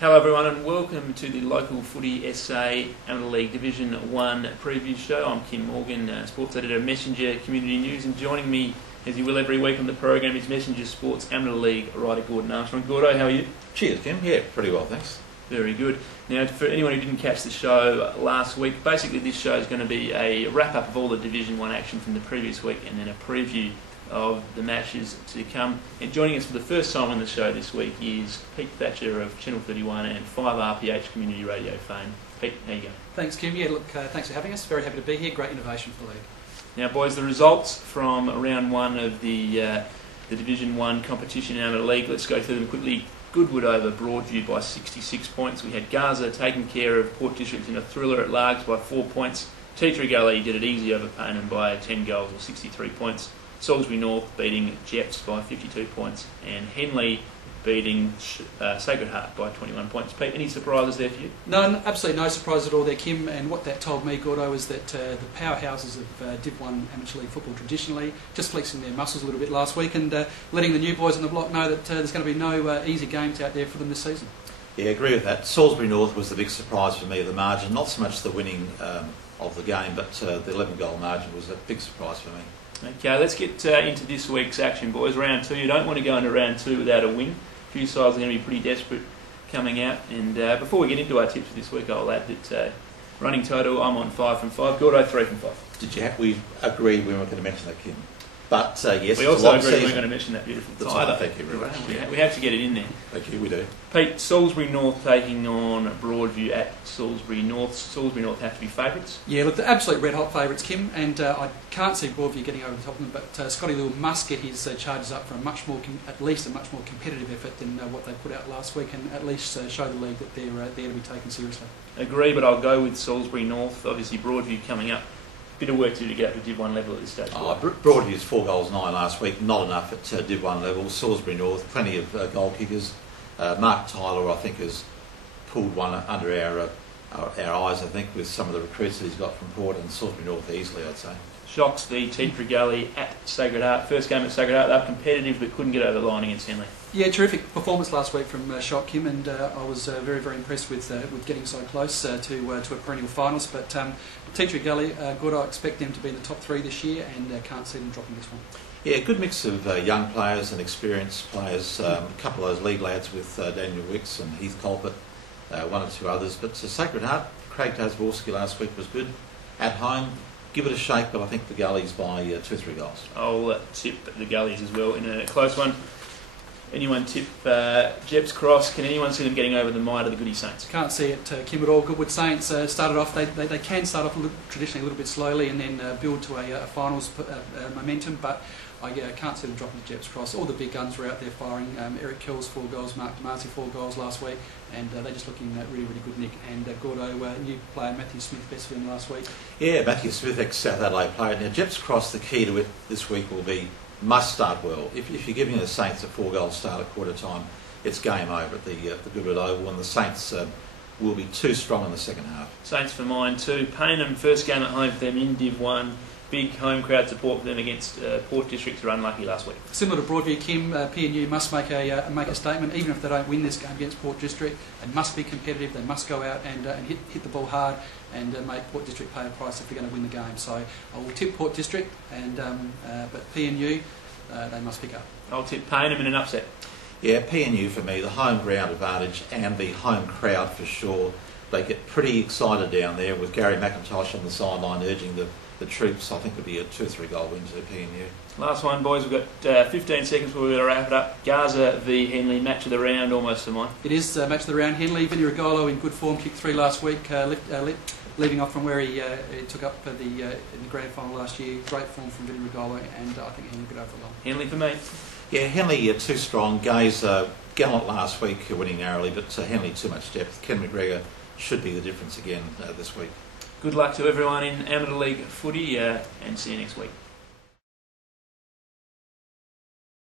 Hello everyone and welcome to the Local Footy SA Amateur League Division 1 preview show. I'm Kim Morgan, Sports Editor of Messenger Community News, and joining me, as you will every week on the program, is Messenger Sports Amateur League writer Gordon Armstorng. Gordo, how are you? Cheers, Kim. Yeah, pretty well, thanks. Very good. Now, for anyone who didn't catch the show last week, basically this show is going to be a wrap-up of all the Division 1 action from the previous week and then a preview of the matches to come. And joining us for the first time on the show this week is Pete Thatcher of Channel 31 and 5RPH Community Radio fame. Pete, how you going? Thanks, Kim. Yeah, look, thanks for having us. Very happy to be here. Great innovation for the league. Now, boys, the results from round one of the Division 1 competition in the league, let's go through them quickly. Goodwood over Broadview by 66 points. We had Gaza taking care of Port District in a thriller at Largs by 4 points. Teatree Gully did it easy over Payneham by 10 goals or 63 points. Salisbury North beating Jeps by 52 points, and Henley beating Sacred Heart by 21 points. Pete, any surprises there for you? No, absolutely no surprise at all there, Kim. And what that told me, Gordo, is that the powerhouses of Div 1 Amateur League football traditionally just flexing their muscles a little bit last week and letting the new boys on the block know that there's going to be no easy games out there for them this season. Yeah, I agree with that. Salisbury North was the big surprise for me, the margin. Not so much the winning of the game, but the 11-goal margin was a big surprise for me. Okay, let's get into this week's action, boys. Round 2. You don't want to go into round 2 without a win. A few sides are going to be pretty desperate coming out. And before we get into our tips for this week, I'll add that running total, I'm on 5 from 5. Gordo, 3 from 5. We agreed we weren't going to mention that, Kim. But yes, we also agreed we weren't going to mention that beautiful tie. Thank you very much. We have to get it in there. Thank you, we do. Pete, Salisbury North taking on Broadview at Salisbury North. Salisbury North have to be favourites. Yeah, look, the absolute red-hot favourites, Kim, and I can't see Broadview getting over the top of them, but Scotty Little must get his charges up for at least a much more competitive effort than what they put out last week, and at least show the league that they're there to be taken seriously. Agree, but I'll go with Salisbury North. Obviously, Broadview coming up. Bit of work to do to get up to Div 1 level at this stage. Broadview's 4 goals 9 last week, not enough at Div 1 level. Salisbury North, plenty of goal kickers. Mark Tyler, I think, has pulled one under our eyes, I think, with some of the recruits that he's got from Port, and Salisbury North easily, I'd say. Shocks v Teatree Gully at Sacred Heart. First game at Sacred Heart, they were competitive but couldn't get over the line against Henley. Yeah, terrific performance last week from Shock, Kim, and I was very, very impressed with getting so close to a perennial finals. But Teatree Gully, good. I expect them to be in the top 3 this year, and can't see them dropping this one. Yeah, good mix of young players and experienced players. A couple of those league lads with Daniel Wicks and Heath Colbert, 1 or 2 others. But Sacred Heart, Craig Tasborski last week was good. At home, give it a shake, but I think the Gullies by 2 or 3 goals. I'll tip the Gullies as well in a close one. Anyone tip Jeps Cross? Can anyone see them getting over the might of the Goody Saints? Can't see it, Kim, at all. Goodwood Saints started off, they can start off traditionally a little bit slowly and then build to a finals momentum, but I can't see them dropping the Jeps Cross. All the big guns were out there firing. Eric Kells 4 goals, Mark DeMarcy 4 goals last week, and they're just looking really, really good, Nick. And Gordo, new player Matthew Smith, best for him last week. Yeah, Matthew Smith, ex-South Adelaide player. Now, Jeps Cross, the key to it this week will be must start well. If you're giving the Saints a 4-goal start at quarter time, it's game over at the Goodwood Oval, and the Saints will be too strong in the second half. Saints for mine too. Payneham, first game at home for them in Div 1. Big home crowd support for them against Port District, who were unlucky last week. Similar to Broadview, Kim, PNU must make a statement. Even if they don't win this game against Port District, they must be competitive. They must go out and hit the ball hard and make Port District pay a price if they're going to win the game. So I will tip Port District, and but PNU, they must pick up. I'll tip Payneham in an upset. Yeah, PNU for me, the home ground advantage and the home crowd for sure. They get pretty excited down there with Gary McIntosh on the sideline urging the troops. I think it'll be a 2 or 3 goal win to the PNU. Last one, boys. We've got 15 seconds before we're going to wrap it up. Gaza v Henley, match of the round, almost for mine. It is match of the round. Henley, Vinny Regolo in good form, kicked 3 last week, leaving off from where he took up in the grand final last year. Great form from Vinny Regolo, and I think Henley could over the line. Henley for me. Yeah, Henley too strong. Gaze gallant last week, winning narrowly, but Henley too much depth. Ken McGregor should be the difference again this week. Good luck to everyone in Amateur League footy, and see you next week.